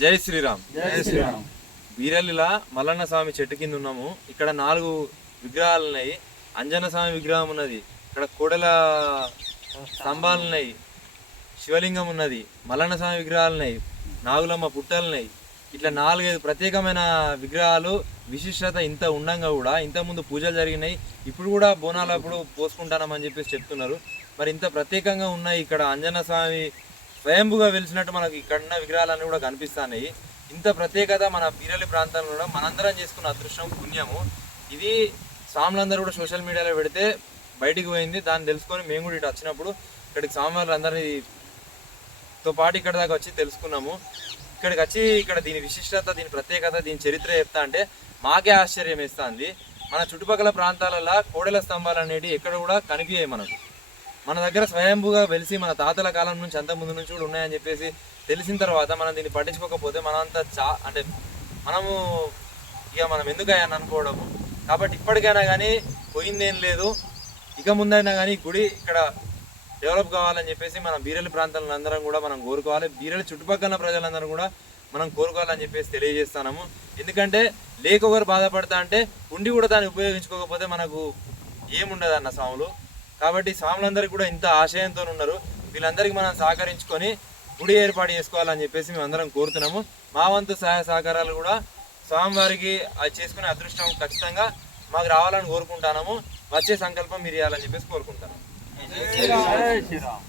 జై శ్రీరామ్. జై శ్రీరామ్. బీరల్లిలా మల్లన్న స్వామి చెట్టు కింద ఉన్నాము. ఇక్కడ 4 విగ్రహాలు ఉన్నాయి. అంజన స్వామి విగ్రహం ఉన్నది, ఇక్కడ కోడల స్తంభాలు ఉన్నాయి, శివలింగం ఉన్నది, మల్లన్న స్వామి విగ్రహాలు ఉన్నాయి, నాగులమ్మ పుట్టలు ఉన్నాయి. ఇట్లా 4-5 ప్రత్యేకమైన విగ్రహాలు. విశిష్టత ఇంత ఉండంగా కూడా ఇంతకుముందు పూజలు జరిగినాయి, ఇప్పుడు కూడా బోనాలప్పుడు పోసుకుంటానమని చెప్పేసి చెప్తున్నారు. మరి ఇంత ప్రత్యేకంగా ఉన్నాయి ఇక్కడ అంజన స్వామి స్వయంభుగా వెలిసినట్టు మనకు ఇక్కడ ఉన్న విగ్రహాలన్నీ కూడా కనిపిస్తున్నాయి. ఇంత ప్రత్యేకత మన బీరల్లి ప్రాంతంలో కూడా మనందరం చేసుకున్న అదృష్టం, పుణ్యము. ఇది స్వాములందరూ కూడా సోషల్ మీడియాలో పెడితే బయటికి పోయింది. దాన్ని తెలుసుకొని మేము కూడా ఇటు వచ్చినప్పుడు ఇక్కడికి స్వామివారులందరితో పాటు ఇక్కడ దాకా వచ్చి తెలుసుకున్నాము. ఇక్కడికి వచ్చి ఇక్కడ దీని విశిష్టత, దీని ప్రత్యేకత, దీని చరిత్ర చెప్తా అంటే మాకే ఆశ్చర్యం వేస్తుంది. మన చుట్టుపక్కల ప్రాంతాలలో కోడెల స్తంభాలు అనేవి ఎక్కడ కూడా కనిపించాయి మనకు. మన దగ్గర స్వయంభూగా వెలిసి మన తాతల కాలం నుంచి అంత ముందు నుంచి కూడా ఉన్నాయని చెప్పేసి తెలిసిన తర్వాత మనం దీన్ని పట్టించుకోకపోతే మనంతా అంటే మనం ఎందుకు అయ్యాను అనుకోవడము. కాబట్టి ఇప్పటికైనా కానీ పోయిందేం లేదు, ఇక ముందైనా కానీ గుడి ఇక్కడ డెవలప్ కావాలని చెప్పేసి మన బీరల్లి ప్రాంతాలను అందరం కూడా మనం కోరుకోవాలి. బీరల్లి చుట్టుపక్కల ప్రజలందరూ కూడా మనం కోరుకోవాలని చెప్పేసి తెలియజేస్తున్నాము. ఎందుకంటే లేకొకరు బాధపడతా అంటే ఉండి కూడా దాన్ని ఉపయోగించుకోకపోతే మనకు ఏముండదు అన్న స్వాములు. కాబట్టి స్వాములందరికీ కూడా ఇంత ఆశయంతో ఉన్నారు. వీళ్ళందరికీ మనం సహకరించుకొని గుడి ఏర్పాటు చేసుకోవాలని చెప్పేసి మేము అందరం కోరుతున్నాము. మా వంతు సహాయ సహకారాలు కూడా స్వామివారికి అది చేసుకునే అదృష్టం ఖచ్చితంగా మాకు రావాలని కోరుకుంటున్నాము. వచ్చే సంకల్పం మీరు ఇవ్వాలని చెప్పేసి కోరుకుంటున్నాము. జై శ్రీరామ్.